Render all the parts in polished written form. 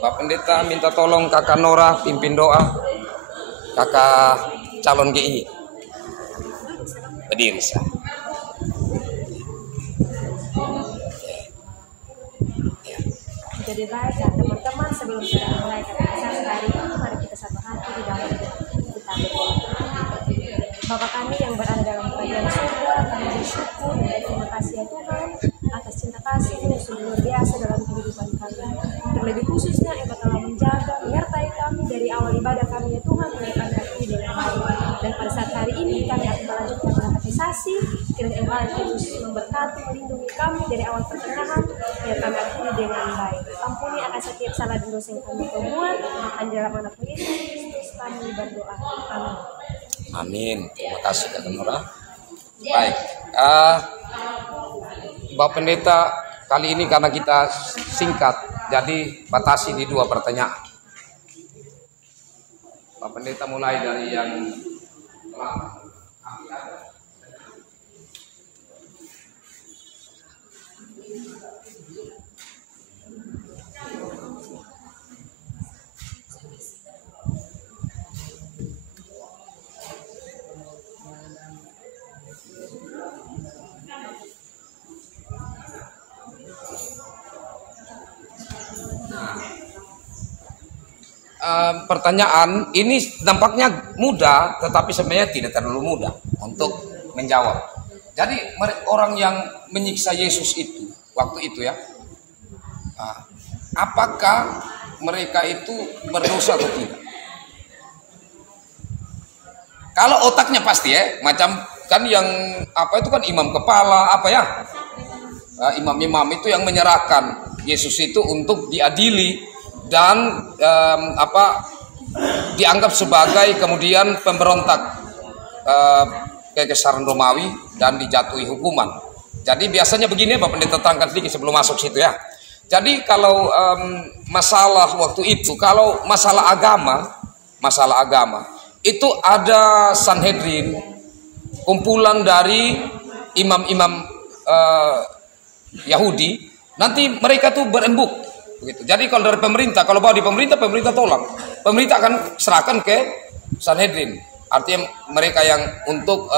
Pak Pendeta minta tolong Kakak Nora pimpin doa. Kakak calon GI. Berdiri sah. Jadi baik ya teman-teman, sebelum kita mulai katekisasi hari ini, mari kita satu hati di dalam kita berdoa. Bapa kami yang berada dalam kerajaan surga, kami bersyukur dan terima kasih ya Tuhan atas cinta kasih yang sungguh luar biasa dalam kehidupan kami. Terlebih khususnya Engkau telah menjaga, menyertai kami dari awal ibadah kami ya Tuhan, hingga kami akhiri dengan baik. Dan pada saat hari ini kami akan melanjutkan katekisasi, kiranya Engkau terus memberkati, melindungi kami dari awal pertengahan, biar kami akhiri dengan baik. Ampuni akan setiap salah dan dosa yang kami perbuat, hanya dalam nama Yesus Kristus kami berdoa. Amin. Amin. Terima kasih Kak Nora. Baik. Bapak Pendeta, kali ini karena kita singkat, jadi batasi di 2 pertanyaan. Bapak Pendeta mulai dari yang pertanyaan ini nampaknya mudah, tetapi sebenarnya tidak terlalu mudah untuk menjawab. Jadi orang yang menyiksa Yesus itu waktu itu ya, apakah mereka itu berdosa atau tidak? Kalau otaknya pasti ya, macam kan yang apa itu kan imam kepala apa ya, imam-imam itu yang menyerahkan Yesus itu untuk diadili dan dianggap sebagai kemudian pemberontak kekaisaran Romawi dan dijatuhi hukuman. Jadi biasanya begini Bapak Pendeta terangkan sedikit sebelum masuk situ ya. Jadi kalau masalah waktu itu, kalau masalah agama itu ada Sanhedrin, kumpulan dari imam-imam Yahudi, nanti mereka tuh berembuk. Begitu. Jadi kalau dari pemerintah, kalau bawa di pemerintah tolak. Pemerintah akan serahkan ke Sanhedrin. Artinya mereka yang untuk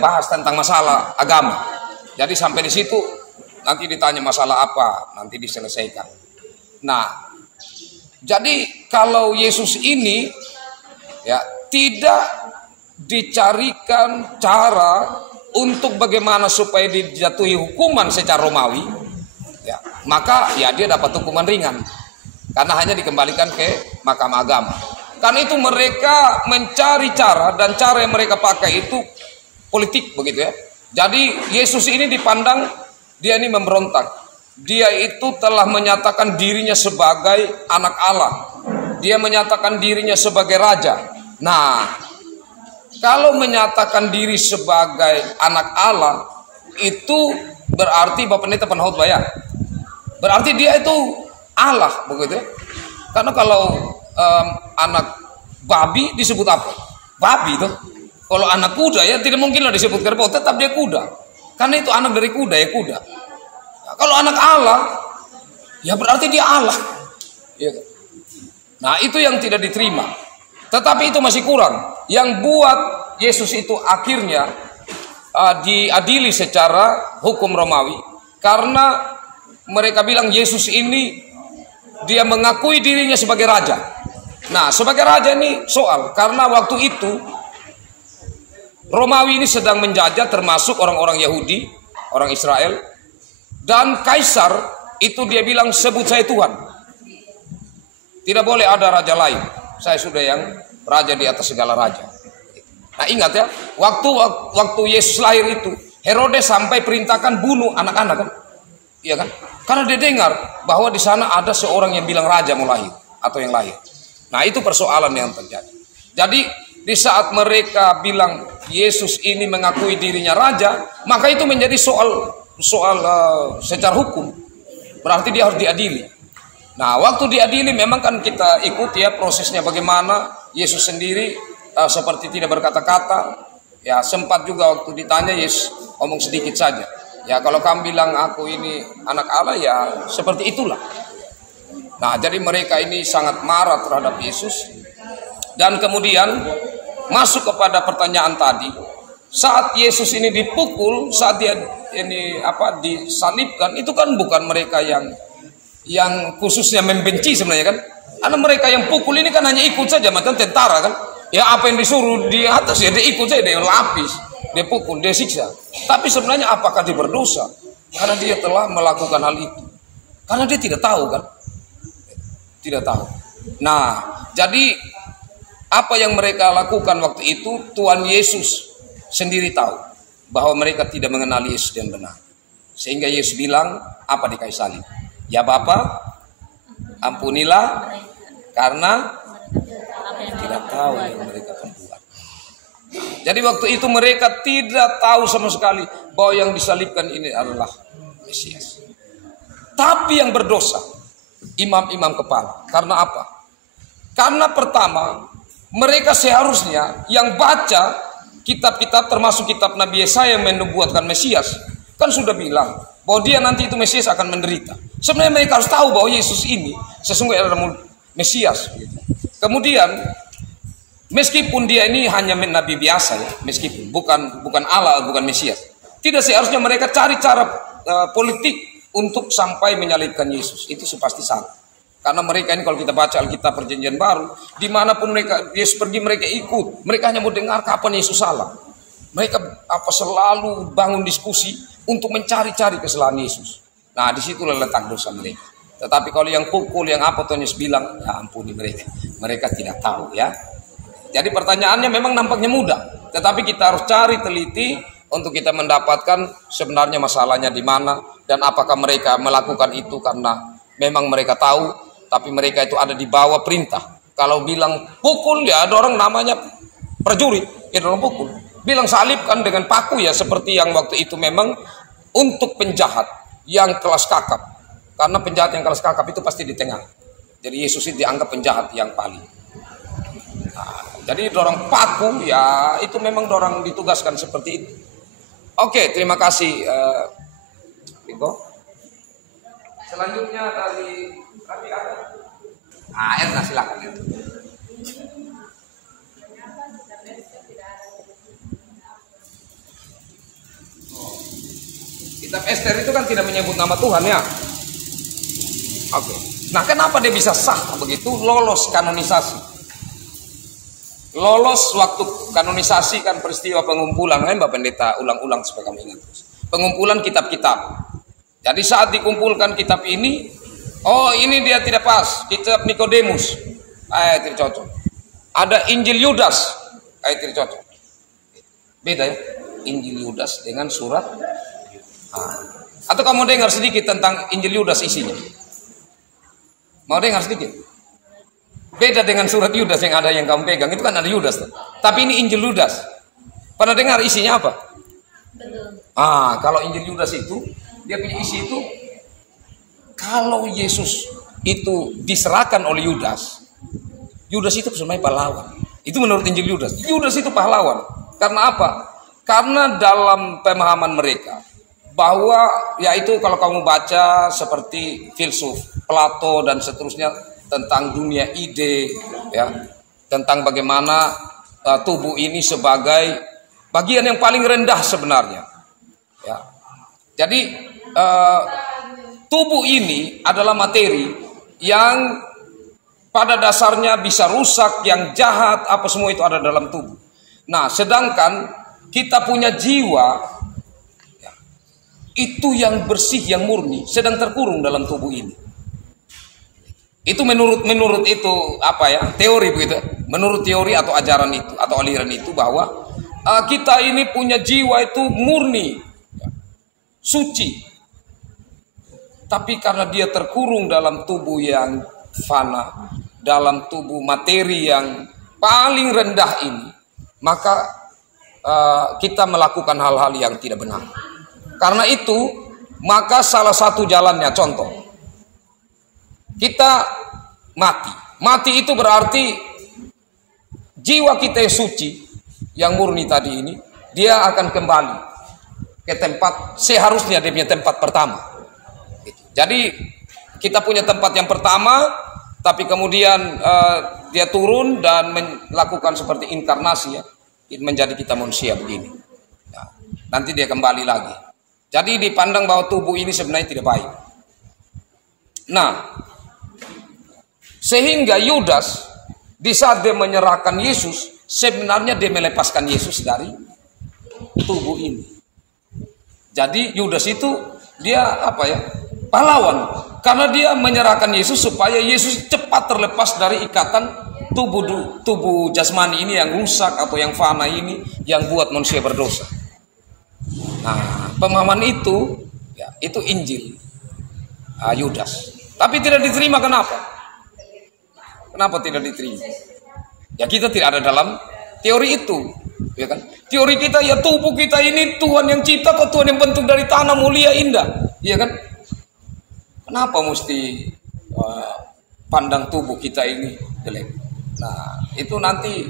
bahas tentang masalah agama. Jadi sampai di situ nanti ditanya masalah apa, nanti diselesaikan. Nah, jadi kalau Yesus ini ya tidak dicarikan cara untuk bagaimana supaya dijatuhi hukuman secara Romawi, ya, maka ya dia dapat hukuman ringan karena hanya dikembalikan ke mahkamah agama. Karena itu mereka mencari cara, dan cara yang mereka pakai itu politik begitu ya. Jadi Yesus ini dipandang dia ini memberontak. Dia itu telah menyatakan dirinya sebagai anak Allah. Dia menyatakan dirinya sebagai raja. Nah, kalau menyatakan diri sebagai anak Allah itu berarti Bapak Pendeta penkhotbah ya. Berarti dia itu Allah begitu ya. Karena kalau anak babi disebut apa? Babi itu. Kalau anak kuda ya tidak mungkinlah disebut kerbau, tetap dia kuda. Karena itu anak dari kuda ya kuda. Nah, kalau anak Allah ya berarti dia Allah. Ya. Nah, itu yang tidak diterima. Tetapi itu masih kurang. Yang buat Yesus itu akhirnya diadili secara hukum Romawi karena mereka bilang Yesus ini dia mengakui dirinya sebagai raja. Nah, sebagai raja ini soal karena waktu itu Romawi ini sedang menjajah termasuk orang-orang Yahudi, orang Israel, dan kaisar itu dia bilang sebut saya Tuhan. Tidak boleh ada raja lain. Saya sudah yang raja di atas segala raja. Nah, ingat ya, waktu Yesus lahir itu Herodes sampai perintahkan bunuh anak-anak kan? Iya kan? Karena dia dengar bahwa di sana ada seorang yang bilang raja mau lahir atau yang lahir. Nah, itu persoalan yang terjadi. Jadi di saat mereka bilang Yesus ini mengakui dirinya raja, maka itu menjadi soal secara hukum. Berarti dia harus diadili. Nah, waktu diadili memang kan kita ikuti ya prosesnya bagaimana. Yesus sendiri seperti tidak berkata-kata. Ya, sempat juga waktu ditanya Yesus ngomong sedikit saja. Ya, kalau kamu bilang aku ini anak Allah ya seperti itulah. Nah, jadi mereka ini sangat marah terhadap Yesus. Dan kemudian masuk kepada pertanyaan tadi. Saat Yesus ini dipukul, saat dia ini disalibkan, itu kan bukan mereka yang khususnya membenci sebenarnya kan. Karena mereka yang pukul ini kan hanya ikut saja macam tentara kan. Ya apa yang disuruh di atas ya dia ikut saja, dia lapis, dia pukul, dia siksa. Tapi sebenarnya apakah dia berdosa? Karena dia telah melakukan hal itu. Karena dia tidak tahu kan. Tidak tahu. Nah, jadi apa yang mereka lakukan waktu itu Tuhan Yesus sendiri tahu bahwa mereka tidak mengenali Yesus yang benar. Sehingga Yesus bilang apa di kayu salib? Ya Bapa, ampunilah karena tidak tahu yang mereka perbuat. Jadi waktu itu mereka tidak tahu sama sekali bahwa yang disalibkan ini adalah Mesias. Tapi yang berdosa imam-imam kepala. Karena apa? Karena pertama, mereka seharusnya yang baca kitab-kitab termasuk kitab Nabi Yesaya yang menubuatkan Mesias, kan sudah bilang bahwa dia nanti itu Mesias akan menderita. Sebenarnya mereka harus tahu bahwa Yesus ini sesungguhnya adalah Mesias. Kemudian meskipun dia ini hanya nabi biasa ya, meskipun bukan Allah, bukan Mesias, tidak seharusnya mereka cari cara politik untuk sampai menyalibkan Yesus. Itu pasti salah. Karena mereka ini kalau kita baca Alkitab Perjanjian Baru, dimanapun Yesus pergi mereka ikut. Mereka hanya mau dengar kapan Yesus salah. Mereka selalu bangun diskusi untuk mencari-cari kesalahan Yesus. Nah, disitulah letak dosa mereka. Tetapi kalau yang pukul, yang apa Tuhan Yesus bilang, ya ampuni mereka. Mereka tidak tahu ya. Jadi pertanyaannya memang nampaknya mudah. Tetapi kita harus cari teliti untuk kita mendapatkan sebenarnya masalahnya di mana. Dan apakah mereka melakukan itu karena memang mereka tahu, tapi mereka itu ada di bawah perintah. Kalau bilang pukul, ya ada orang namanya prajurit, ya orang pukul. Bilang salibkan dengan paku ya seperti yang waktu itu memang untuk penjahat yang kelas kakap. Karena penjahat yang kelas kakap itu pasti di tengah. Jadi Yesus itu dianggap penjahat yang paling. Nah, jadi dorong paku ya itu memang dorong ditugaskan seperti itu. Oke, terima kasih. Iko. Selanjutnya dari Rabi ada. Erna silakan. Kitab Ester itu kan tidak menyebut nama Tuhan ya. Oke. Nah, kenapa dia bisa sah begitu lolos kanonisasi? Lolos waktu kanonisasi kan peristiwa pengumpulan kan Bapak Pendeta ulang-ulang supaya kamu ingat terus. Pengumpulan kitab-kitab. Jadi saat dikumpulkan kitab ini, oh ini dia tidak pas, kitab Nikodemus, tidak cocok. Ada Injil Yudas, tidak cocok. Beda ya, Injil Yudas dengan surat. Atau kamu dengar sedikit tentang Injil Yudas isinya? Mau dengar sedikit? Beda dengan surat Yudas yang ada yang kamu pegang, itu kan ada Yudas. Tapi ini Injil Yudas. Pernah dengar isinya apa? Kalau Injil Yudas itu, dia punya isi itu, kalau Yesus itu diserahkan oleh Yudas, Yudas itu sebenarnya pahlawan. Itu menurut Injil Yudas. Yudas itu pahlawan. Karena apa? Karena dalam pemahaman mereka, bahwa yaitu kalau kamu baca seperti filsuf Plato dan seterusnya tentang dunia ide, ya, tentang bagaimana tubuh ini sebagai bagian yang paling rendah sebenarnya. Ya. Jadi tubuh ini adalah materi yang pada dasarnya bisa rusak, yang jahat, apa semua itu ada dalam tubuh. Nah, sedangkan kita punya jiwa ya, itu yang bersih, yang murni, sedang terkurung dalam tubuh ini. Itu menurut itu apa ya, teori begitu. Menurut teori atau ajaran itu atau aliran itu bahwa kita ini punya jiwa itu murni, ya, suci. Tapi karena dia terkurung dalam tubuh yang fana, dalam tubuh materi yang paling rendah ini, maka kita melakukan hal-hal yang tidak benar. Karena itu, maka salah satu jalannya, contoh, kita mati. Mati itu berarti jiwa kita yang suci, yang murni tadi ini, dia akan kembali ke tempat seharusnya dia punya tempat pertama. Jadi kita punya tempat yang pertama, tapi kemudian dia turun dan melakukan seperti inkarnasi, ya, menjadi kita manusia begini. Ya, nanti dia kembali lagi. Jadi dipandang bahwa tubuh ini sebenarnya tidak baik. Nah, sehingga Yudas di saat dia menyerahkan Yesus, sebenarnya dia melepaskan Yesus dari tubuh ini. Jadi Yudas itu dia pahlawan, karena dia menyerahkan Yesus supaya Yesus cepat terlepas dari ikatan tubuh jasmani ini yang rusak atau yang fana ini yang buat manusia berdosa. Nah, pemahaman itu, ya, itu Injil Yudas. Tapi tidak diterima, kenapa? Kenapa tidak diterima? Ya, kita tidak ada dalam teori itu, ya kan? Teori kita, ya, tubuh kita ini Tuhan yang cipta, kok Tuhan yang bentuk dari tanah mulia indah, ya kan? Kenapa mesti pandang tubuh kita ini jelek? Nah, itu nanti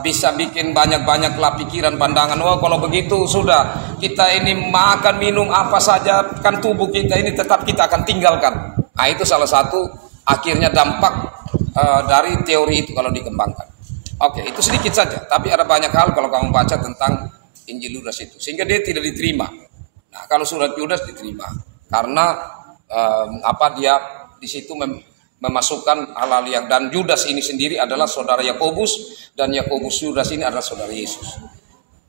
bisa bikin banyak-banyak lah pikiran, pandangan. Wah, kalau begitu sudah kita ini makan minum apa saja, kan tubuh kita ini tetap kita akan tinggalkan. Nah, itu salah satu akhirnya dampak dari teori itu kalau dikembangkan. Oke, itu sedikit saja. Tapi ada banyak hal kalau kamu baca tentang Injil Yudas itu, sehingga dia tidak diterima. Nah, kalau surat Yudas diterima karena dia di situ memasukkan hal-hal yang, dan Yudas ini sendiri adalah saudara Yakobus, dan Yakobus Yudas ini adalah saudara Yesus.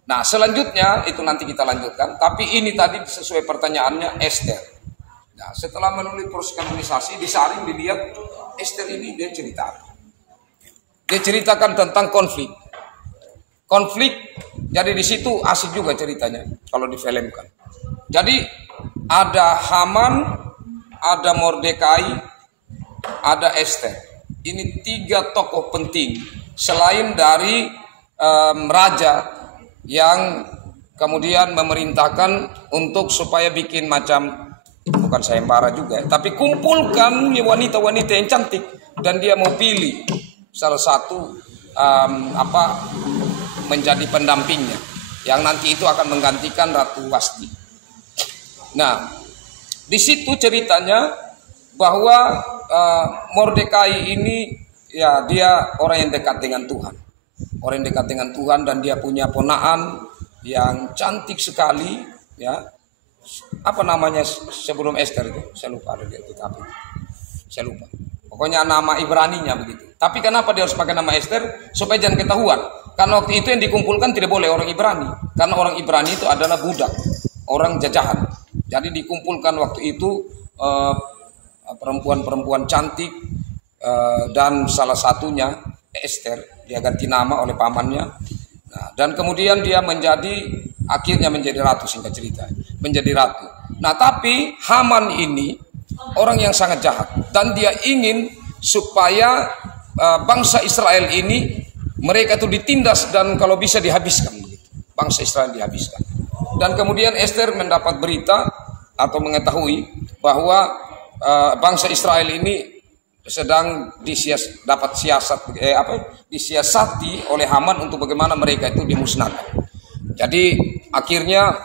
Nah, selanjutnya itu nanti kita lanjutkan. Tapi ini tadi sesuai pertanyaannya Esther. Nah, setelah menulis proses kanonisasi, disaring dilihat Esther ini dia cerita. Dia ceritakan tentang konflik. Jadi di situ asik juga ceritanya kalau difilmkan. Jadi ada Haman, ada Mordekai, ada Esther. Ini 3 tokoh penting selain dari raja yang kemudian memerintahkan untuk supaya bikin macam, bukan sayembara juga, tapi kumpulkan wanita-wanita yang cantik, dan dia mau pilih salah satu menjadi pendampingnya yang nanti itu akan menggantikan Ratu Wasti. Nah, di situ ceritanya bahwa Mordekai ini, ya, dia orang yang dekat dengan Tuhan. Orang yang dekat dengan Tuhan, dan dia punya ponaan yang cantik sekali, ya. Apa namanya sebelum Esther itu? Saya lupa, ada di kitab itu. Saya lupa. Pokoknya nama Ibraninya begitu. Tapi kenapa dia harus pakai nama Esther? Supaya jangan ketahuan. Karena waktu itu yang dikumpulkan tidak boleh orang Ibrani. Karena orang Ibrani itu adalah budak, orang jajahan. Jadi dikumpulkan waktu itu perempuan-perempuan cantik, dan salah satunya Esther, dia ganti nama oleh pamannya. Nah, dan kemudian dia akhirnya menjadi ratu, singkat cerita, menjadi ratu. Nah, tapi Haman ini orang yang sangat jahat, dan dia ingin supaya bangsa Israel ini, mereka itu ditindas dan kalau bisa dihabiskan. Bangsa Israel dihabiskan. Dan kemudian Esther mendapat berita atau mengetahui bahwa bangsa Israel ini sedang disiasati oleh Haman untuk bagaimana mereka itu dimusnahkan. Jadi akhirnya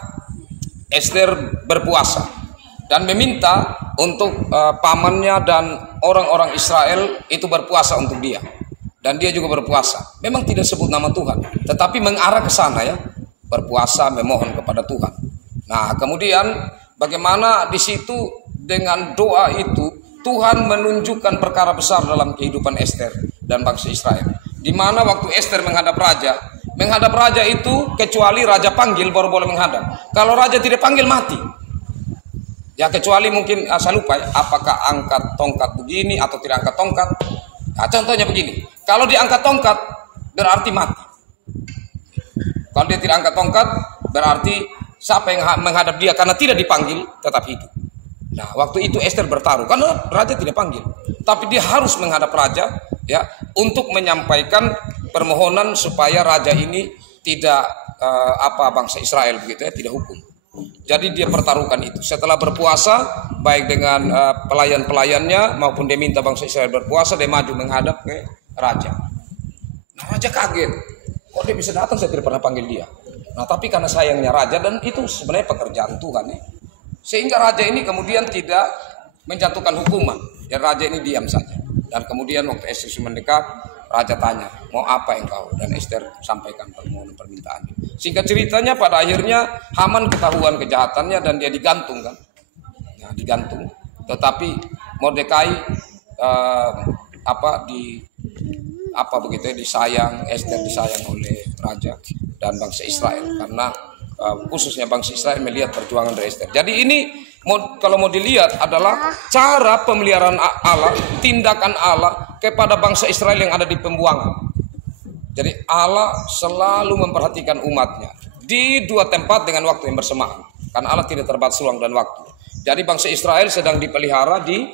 Esther berpuasa dan meminta untuk pamannya dan orang-orang Israel itu berpuasa untuk dia, dan dia juga berpuasa. Memang tidak sebut nama Tuhan, tetapi mengarah ke sana, ya, berpuasa memohon kepada Tuhan. Nah, kemudian bagaimana di situ dengan doa itu Tuhan menunjukkan perkara besar dalam kehidupan Esther dan bangsa Israel. Di mana waktu Esther menghadap raja itu kecuali raja panggil baru boleh menghadap. Kalau raja tidak panggil mati. Ya, kecuali mungkin saya lupa, apakah angkat tongkat begini atau tidak angkat tongkat. Nah, contohnya begini. Kalau diangkat tongkat berarti mati. Kalau dia tidak angkat tongkat berarti siapa yang menghadap dia karena tidak dipanggil tetap hidup. Nah, waktu itu Esther bertaruh karena raja tidak panggil, tapi dia harus menghadap raja, ya, untuk menyampaikan permohonan supaya raja ini tidak bangsa Israel begitu, ya, tidak hukum. Jadi dia pertaruhkan itu. Setelah berpuasa baik dengan pelayan-pelayannya maupun dia minta bangsa Israel berpuasa, dia maju menghadap ke raja. Nah, raja kaget. Kok dia bisa datang, saya tidak pernah panggil dia. Nah, tapi karena sayangnya raja, dan itu sebenarnya pekerjaan Tuhan, ya. Sehingga raja ini kemudian tidak menjatuhkan hukuman. Ya raja ini diam saja. Dan kemudian waktu Ester mendekat, raja tanya, mau apa engkau? Dan Ester sampaikan permohonan permintaannya. Singkat ceritanya pada akhirnya Haman ketahuan kejahatannya dan dia digantung kan. Ya, digantung. Tetapi Mordekai disayang, Ester disayang oleh raja dan bangsa Israel karena khususnya bangsa Israel melihat perjuangan dari Ester. Jadi ini kalau mau dilihat adalah cara pemeliharaan Allah, tindakan Allah kepada bangsa Israel yang ada di pembuangan. Jadi Allah selalu memperhatikan umatnya di dua tempat dengan waktu yang bersamaan. Karena Allah tidak terbatas ruang dan waktu. Jadi bangsa Israel sedang dipelihara di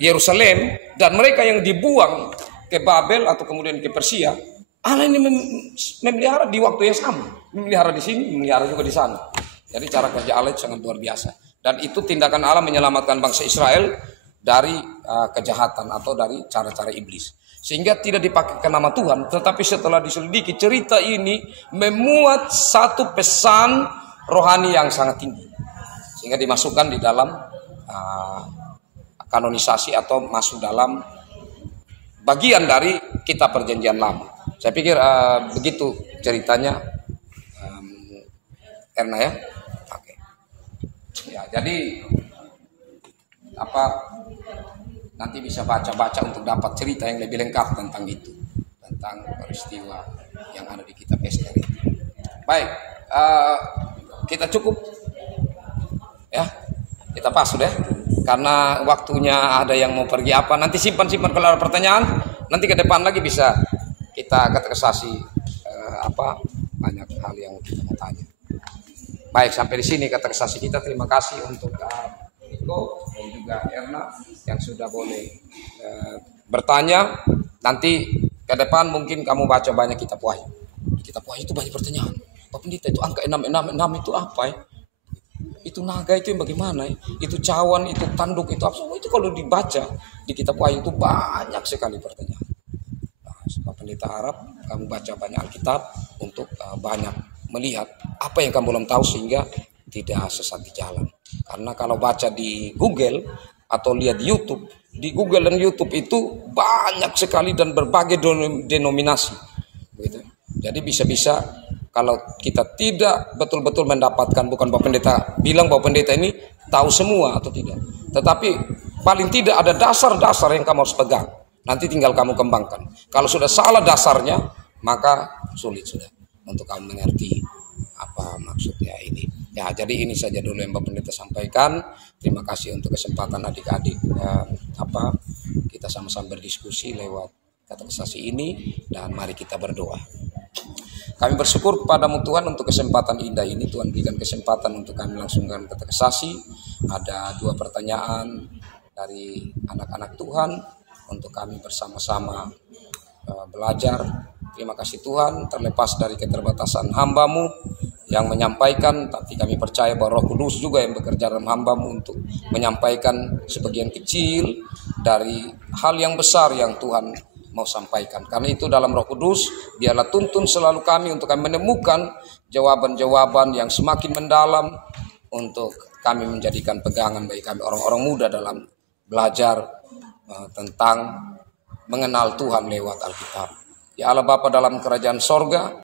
Yerusalem, dan mereka yang dibuang ke Babel atau kemudian ke Persia, Allah ini memelihara di waktu yang sama, memelihara di sini, memelihara juga di sana. Jadi cara kerja Allah itu sangat luar biasa, dan itu tindakan Allah menyelamatkan bangsa Israel dari kejahatan atau dari cara-cara iblis, sehingga tidak dipakai nama Tuhan. Tetapi setelah diselidiki, cerita ini memuat satu pesan rohani yang sangat tinggi, sehingga dimasukkan di dalam kanonisasi atau masuk dalam bagian dari kitab Perjanjian Lama. Saya pikir begitu ceritanya, Erna ya. Oke. Ya, jadi nanti bisa baca-baca untuk dapat cerita yang lebih lengkap tentang itu, tentang peristiwa yang ada di kitab Ester itu. Baik, kita cukup ya. Kita pas sudah, karena waktunya ada yang mau pergi apa. Nanti simpan kalau ada pertanyaan, nanti ke depan lagi bisa kita kategorisasi banyak hal yang kita mau tanya. Baik, sampai di sini kategorisasi kita. Terima kasih untuk Niko dan juga Erna yang sudah boleh bertanya. Nanti ke depan mungkin kamu baca banyak kitab Wahyu. Di kitab Wahyu itu banyak pertanyaan. Pak Pendeta, itu angka 666 itu apa ya? Itu naga itu yang bagaimana? Itu cawan, itu tanduk, itu apa? Itu kalau dibaca di kitab Wahyu itu banyak sekali pertanyaan. Nah, Pendeta harap kamu baca banyak Alkitab untuk banyak melihat apa yang kamu belum tahu sehingga tidak sesat di jalan. Karena kalau baca di Google atau lihat di YouTube, di Google dan YouTube itu banyak sekali dan berbagai denominasi. Gitu. Jadi bisa-bisa kalau kita tidak betul-betul mendapatkan, bukan Bapak Pendeta bilang Bapak Pendeta ini tahu semua atau tidak, tetapi paling tidak ada dasar-dasar yang kamu harus pegang. Nanti tinggal kamu kembangkan. Kalau sudah salah dasarnya, maka sulit sudah untuk kamu mengerti apa maksudnya ini. Ya, jadi ini saja dulu yang Bapak Pendeta sampaikan. Terima kasih untuk kesempatan adik-adik kita sama-sama berdiskusi lewat kategorisasi ini, dan mari kita berdoa. Kami bersyukur kepadamu Tuhan untuk kesempatan indah ini. Tuhan berikan kesempatan untuk kami langsungkan kategorisasi. Ada 2 pertanyaan dari anak-anak Tuhan untuk kami bersama-sama belajar. Terima kasih Tuhan, terlepas dari keterbatasan hamba-Mu yang menyampaikan, tapi kami percaya bahwa Roh Kudus juga yang bekerja dalam hamba-Mu untuk menyampaikan sebagian kecil dari hal yang besar yang Tuhan mau sampaikan. Karena itu dalam Roh Kudus biarlah tuntun selalu kami untuk kami menemukan jawaban-jawaban yang semakin mendalam untuk kami menjadikan pegangan bagi kami orang-orang muda dalam belajar tentang mengenal Tuhan lewat Alkitab. Ya Allah Bapa dalam kerajaan sorga,